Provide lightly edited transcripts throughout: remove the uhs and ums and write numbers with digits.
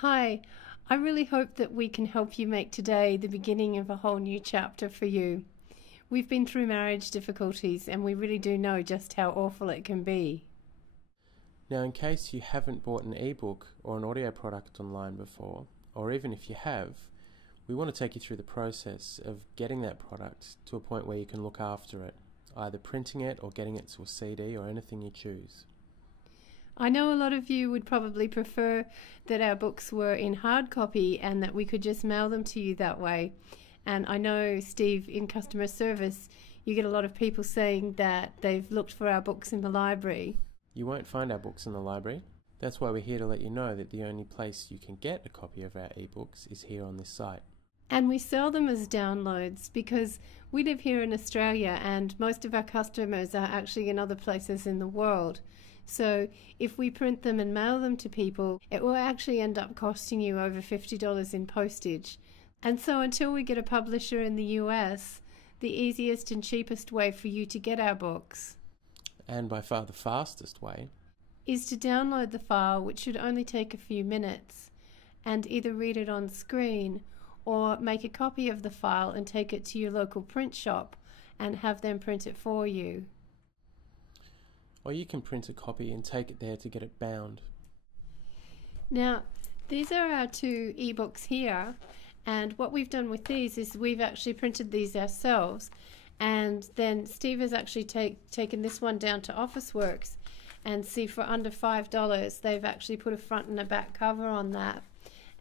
Hi, I really hope that we can help you make today the beginning of a whole new chapter for you. We've been through marriage difficulties and we really do know just how awful it can be. Now, in case you haven't bought an ebook or an audio product online before, or even if you have, we want to take you through the process of getting that product to a point where you can look after it, either printing it or getting it to a CD or anything you choose. I know a lot of you would probably prefer that our books were in hard copy and that we could just mail them to you that way. And I know, Steve, in customer service, you get a lot of people saying that they've looked for our books in the library. You won't find our books in the library. That's why we're here to let you know that the only place you can get a copy of our ebooks is here on this site. And we sell them as downloads because we live here in Australia and most of our customers are actually in other places in the world. So if we print them and mail them to people, it will actually end up costing you over $50 in postage. And so until we get a publisher in the US, the easiest and cheapest way for you to get our books, and by far the fastest way, is to download the file, which should only take a few minutes, and either read it on screen or make a copy of the file and take it to your local print shop and have them print it for you. Or you can print a copy and take it there to get it bound. Now, these are our two ebooks here, and what we've done with these is we've actually printed these ourselves, and then Steve has actually taken this one down to Officeworks, and see, for under $5 they've actually put a front and a back cover on that,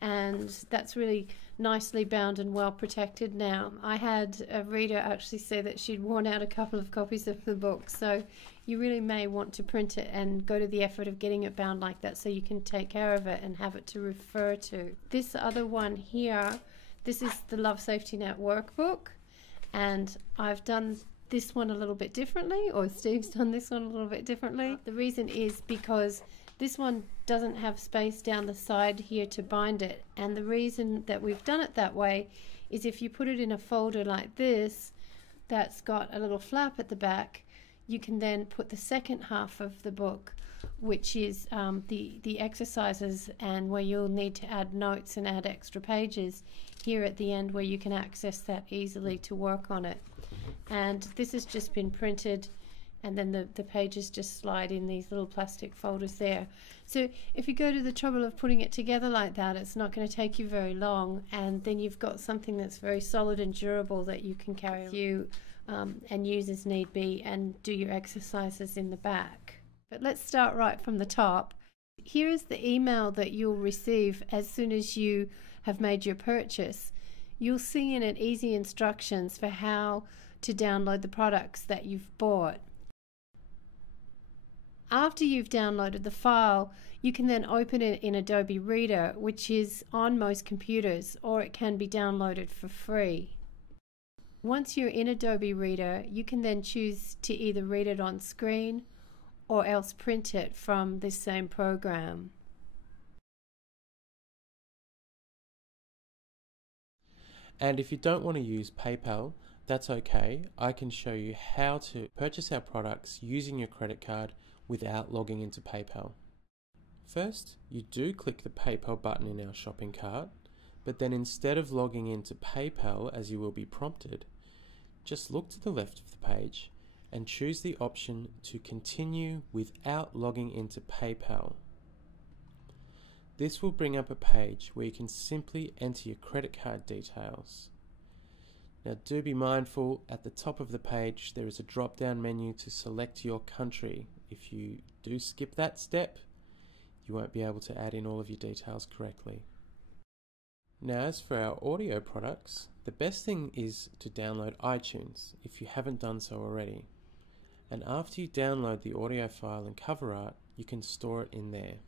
and that's really nicely bound and well protected now. I had a reader actually say that she'd worn out a couple of copies of the book, so you really may want to print it and go to the effort of getting it bound like that so you can take care of it and have it to refer to. This other one here, this is the Love Safety Net workbook, and I've done this one a little bit differently, or Steve's done this one a little bit differently. The reason is because this one doesn't have space down the side here to bind it, and the reason that we've done it that way is if you put it in a folder like this that's got a little flap at the back, you can then put the second half of the book, which is the exercises and where you'll need to add notes and add extra pages, here at the end where you can access that easily to work on it. And this has just been printed, and then the pages just slide in these little plastic folders there. So if you go to the trouble of putting it together like that, it's not going to take you very long, and then you've got something that's very solid and durable that you can carry with you and use as need be and do your exercises in the back. But let's start right from the top. Here is the email that you'll receive as soon as you have made your purchase. You'll see in it easy instructions for how to download the products that you've bought. After you've downloaded the file, you can then open it in Adobe Reader, which is on most computers, or it can be downloaded for free. Once you're in Adobe Reader, you can then choose to either read it on screen or else print it from this same program. And if you don't want to use PayPal, that's okay. I can show you how to purchase our products using your credit card without logging into PayPal. First, you do click the PayPal button in our shopping cart, but then instead of logging into PayPal as you will be prompted, just look to the left of the page and choose the option to continue without logging into PayPal. This will bring up a page where you can simply enter your credit card details. Now do be mindful, at the top of the page there is a drop down menu to select your country. If you do skip that step, you won't be able to add in all of your details correctly. Now, as for our audio products, the best thing is to download iTunes if you haven't done so already. And after you download the audio file and cover art, you can store it in there.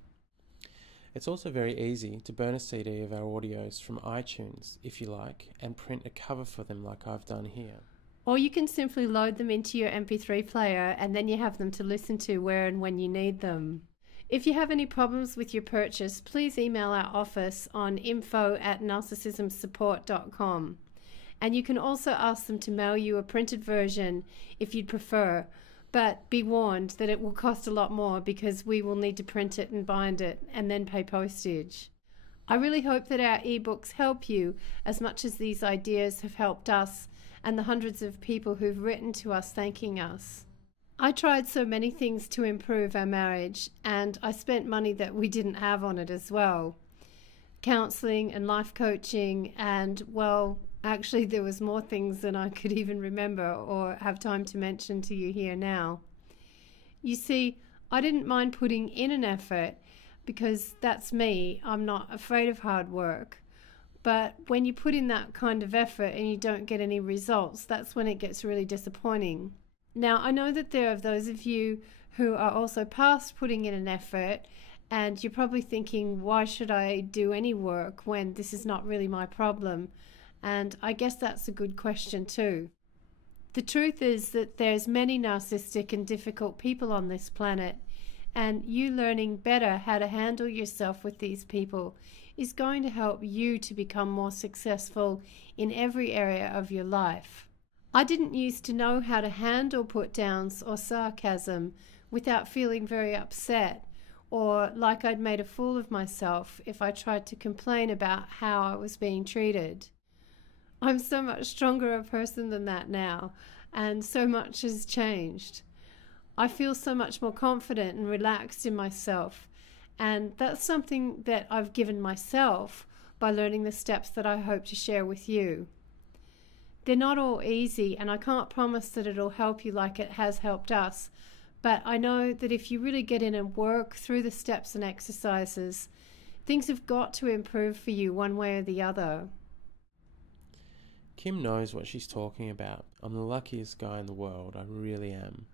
It's also very easy to burn a CD of our audios from iTunes, if you like, and print a cover for them like I've done here. Or you can simply load them into your MP3 player and then you have them to listen to where and when you need them. If you have any problems with your purchase, please email our office on info@narcissismsupport.com. And you can also ask them to mail you a printed version if you'd prefer, but be warned that it will cost a lot more because we will need to print it and bind it and then pay postage. I really hope that our ebooks help you as much as these ideas have helped us and the hundreds of people who've written to us thanking us. I tried so many things to improve our marriage, and I spent money that we didn't have on it as well. Counselling and life coaching, and, well, actually there was more things than I could even remember or have time to mention to you here now. You see, I didn't mind putting in an effort because that's me. I'm not afraid of hard work. But when you put in that kind of effort and you don't get any results, that's when it gets really disappointing. Now, I know that there are those of you who are also past putting in an effort, and you're probably thinking, why should I do any work when this is not really my problem? And I guess that's a good question too. The truth is that there's many narcissistic and difficult people on this planet, and you learning better how to handle yourself with these people is going to help you to become more successful in every area of your life. I didn't used to know how to handle put-downs or sarcasm without feeling very upset, or like I'd made a fool of myself if I tried to complain about how I was being treated. I'm so much stronger a person than that now, and so much has changed. I feel so much more confident and relaxed in myself, and that's something that I've given myself by learning the steps that I hope to share with you. They're not all easy, and I can't promise that it'll help you like it has helped us, but I know that if you really get in and work through the steps and exercises, things have got to improve for you one way or the other. Kim knows what she's talking about. I'm the luckiest guy in the world, I really am.